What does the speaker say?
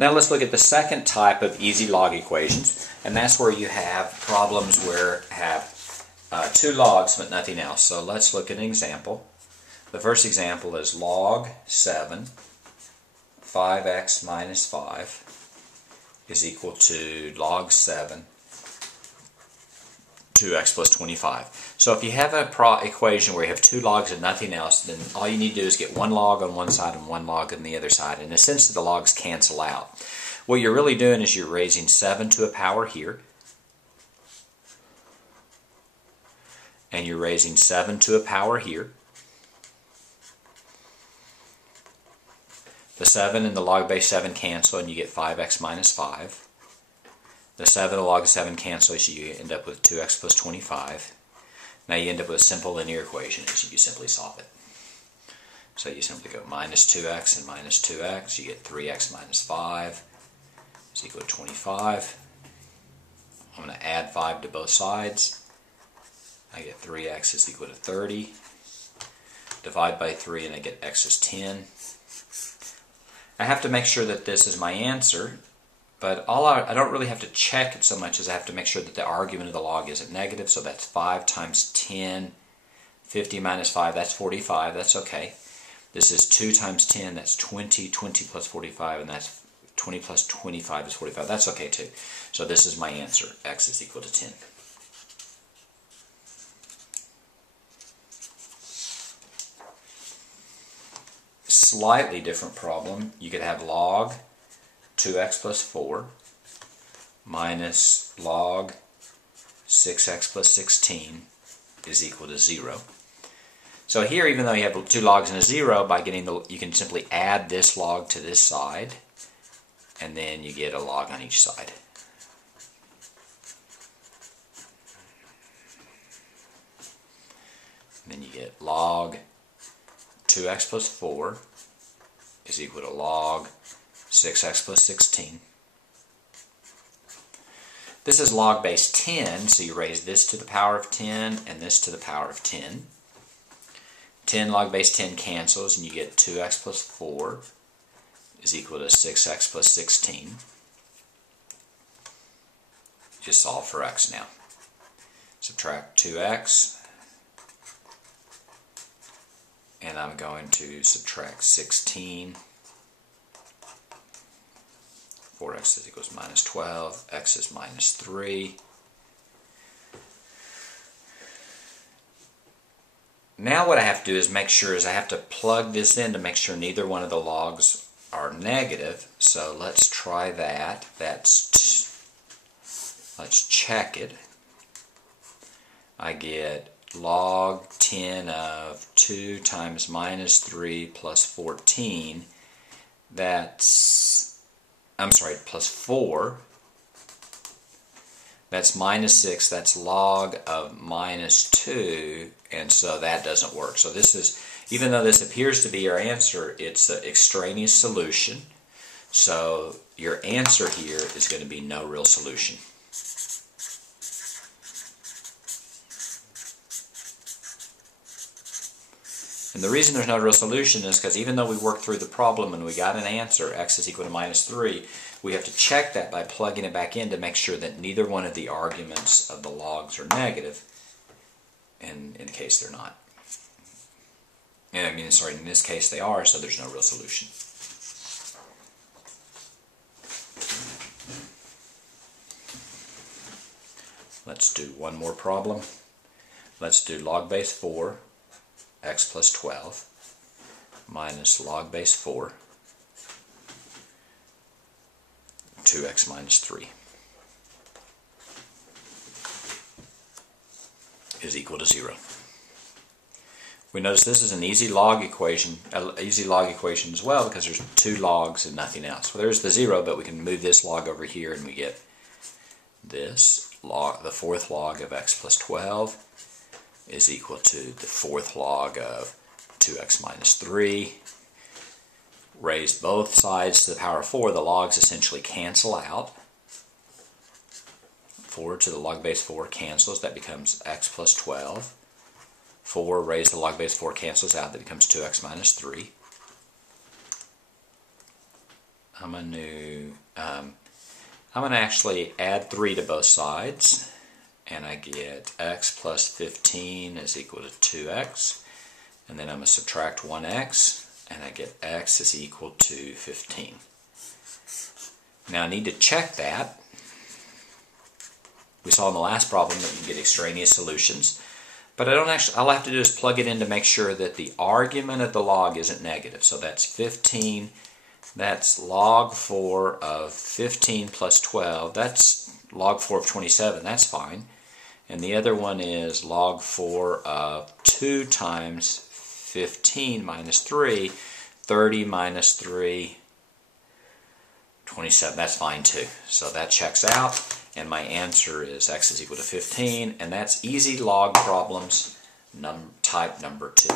Now let's look at the second type of easy log equations, and that's where you have problems where you have two logs but nothing else. So let's look at an example. The first example is log 7, 5x minus 5 is equal to log 7, 2x plus 25. So if you have an equation where you have two logs and nothing else, then all you need to do is get one log on one side and one log on the other side. And essentially the logs cancel out. What you're really doing is you're raising 7 to a power here. And you're raising 7 to a power here. The 7 and the log base 7 cancel and you get 5x minus 5. The 7 and log 7 cancel, so you end up with 2x plus 25. Now you end up with a simple linear equation as you simply solve it. So you simply go minus 2x and minus 2x. You get 3x minus 5 is equal to 25. I'm going to add 5 to both sides. I get 3x is equal to 30. Divide by 3 and I get x is 10. I have to make sure that this is my answer, but I don't really have to check it so much as I have to make sure that the argument of the log isn't negative. So that's 5 times 10, 50 minus 5, that's 45, that's okay. This is 2 times 10, that's 20, 20 plus 45, and that's 20 plus 25 is 45, that's okay too. So this is my answer, x is equal to 10. Slightly different problem. You could have log 2x plus 4 minus log 6x plus 16 is equal to 0. So here, even though you have two logs and a 0, by getting you can simply add this log to this side, and then you get a log on each side. And then you get log 2x plus 4 is equal to log 6x plus 16. This is log base 10, so you raise this to the power of 10 and this to the power of 10. 10 log base 10 cancels and you get 2x plus 4 is equal to 6x plus 16. Just solve for x now. Subtract 2x. And I'm going to subtract 16. 4x is equals minus 12. X is minus 3. Now what I have to do is make sure I have to plug this in to make sure neither one of the logs are negative. So let's try that. Let's check it. I get log 10 of 2 times minus 3 plus 14, plus 4, that's minus 6, that's log of minus 2, and so that doesn't work. So this is, even though this appears to be your answer, it's the extraneous solution, so your answer here is going to be no real solution. And the reason there's no real solution is because even though we worked through the problem and we got an answer, x is equal to minus 3, we have to check that by plugging it back in to make sure that neither one of the arguments of the logs are negative, and in case they're not. And I mean, sorry, in this case they are, so there's no real solution. Let's do one more problem. Let's do log base 4. X plus 12 minus log base 4, 2x minus 3 is equal to 0. We notice this is an easy log equation as well because there's two logs and nothing else. Well, there's the 0, but we can move this log over here and we get this log, the fourth log of x plus 12 is equal to the fourth log of 2x minus 3. Raise both sides to the power of 4. The logs essentially cancel out. 4 to the log base 4 cancels. That becomes x plus 12. 4 raised to the log base 4 cancels out. That becomes 2x minus 3. I'm going to actually add 3 to both sides, and I get x plus 15 is equal to 2x, and then I'm going to subtract 1x, and I get x is equal to 15. Now I need to check that. We saw in the last problem that you can get extraneous solutions, but all I have to do is plug it in to make sure that the argument of the log isn't negative. So that's 15, that's log 4 of 15 plus 12, that's log 4 of 27, that's fine. And the other one is log 4 of 2 times 15 minus 3, 30 minus 3, 27, that's fine too. So that checks out, and my answer is x is equal to 15, and that's easy log problems type number 2.